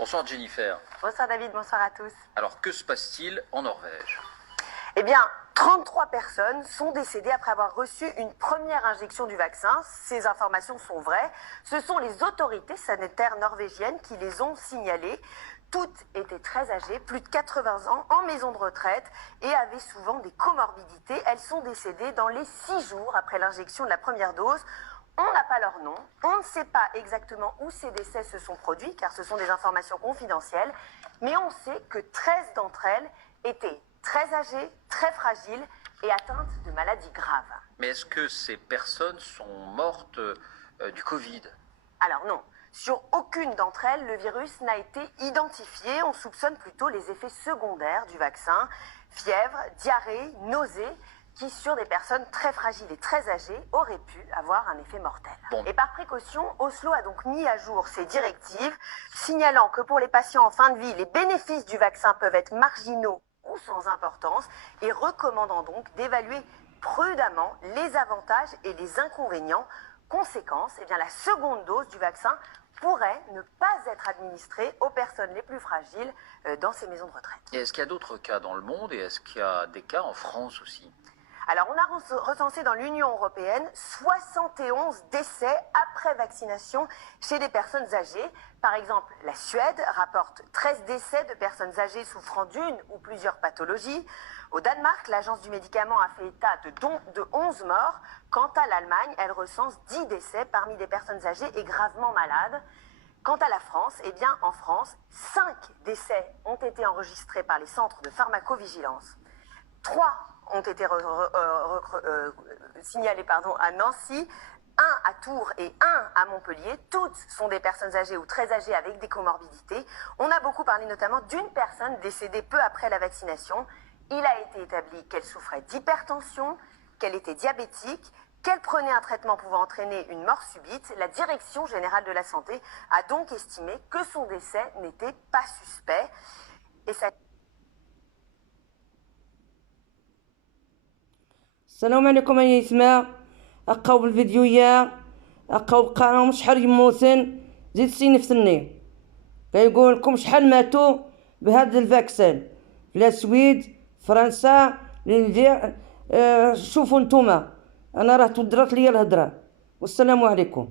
Bonsoir Jennifer. Bonsoir David, bonsoir à tous. Alors que se passe-t-il en Norvège? Eh bien, 33 personnes sont décédées après avoir reçu une première injection du vaccin. Ces informations sont vraies. Ce sont les autorités sanitaires norvégiennes qui les ont signalées. Toutes étaient très âgées, plus de 80 ans, en maison de retraite et avaient souvent des comorbidités. Elles sont décédées dans les 6 jours après l'injection de la première dose. On n'a pas leur nom, on ne sait pas exactement où ces décès se sont produits, car ce sont des informations confidentielles, mais on sait que 13 d'entre elles étaient très âgées, très fragiles et atteintes de maladies graves. Mais est-ce que ces personnes sont mortes du Covid? Alors non, sur aucune d'entre elles, le virus n'a été identifié. On soupçonne plutôt les effets secondaires du vaccin, fièvre, diarrhée, nausées, qui, sur des personnes très fragiles et très âgées, auraient pu avoir un effet mortel. Bon. Et par précaution, Oslo a donc mis à jour ses directives, signalant que pour les patients en fin de vie, les bénéfices du vaccin peuvent être marginaux ou sans importance, et recommandant donc d'évaluer prudemment les avantages et les inconvénients. Conséquence, eh bien, la seconde dose du vaccin pourrait ne pas être administrée aux personnes les plus fragiles dans ces maisons de retraite. Et est-ce qu'il y a d'autres cas dans le monde et est-ce qu'il y a des cas en France aussi? Alors, on a recensé dans l'Union européenne 71 décès après vaccination chez des personnes âgées. Par exemple, la Suède rapporte 13 décès de personnes âgées souffrant d'une ou plusieurs pathologies. Au Danemark, l'agence du médicament a fait état de 11 morts. Quant à l'Allemagne, elle recense 10 décès parmi des personnes âgées et gravement malades. Quant à la France, eh bien, en France, 5 décès ont été enregistrés par les centres de pharmacovigilance. 3 ont été signalés à Nancy, 1 à Tours et 1 à Montpellier. Toutes sont des personnes âgées ou très âgées avec des comorbidités. On a beaucoup parlé notamment d'une personne décédée peu après la vaccination. Il a été établi qu'elle souffrait d'hypertension, qu'elle était diabétique, qu'elle prenait un traitement pouvant entraîner une mort subite. La Direction générale de la santé a donc estimé que son décès n'était pas suspect. Et ça... السلام عليكم يا يسمع اقاو بالفيديو يا اقاو بقراهم شحال يموتن زيد سي نفسني كيقول لكم شحال ماتوا بهذا الفاكسين في السويد فرنسا شوفوا نتوما انا راه تودرت ليا الهضره والسلام عليكم.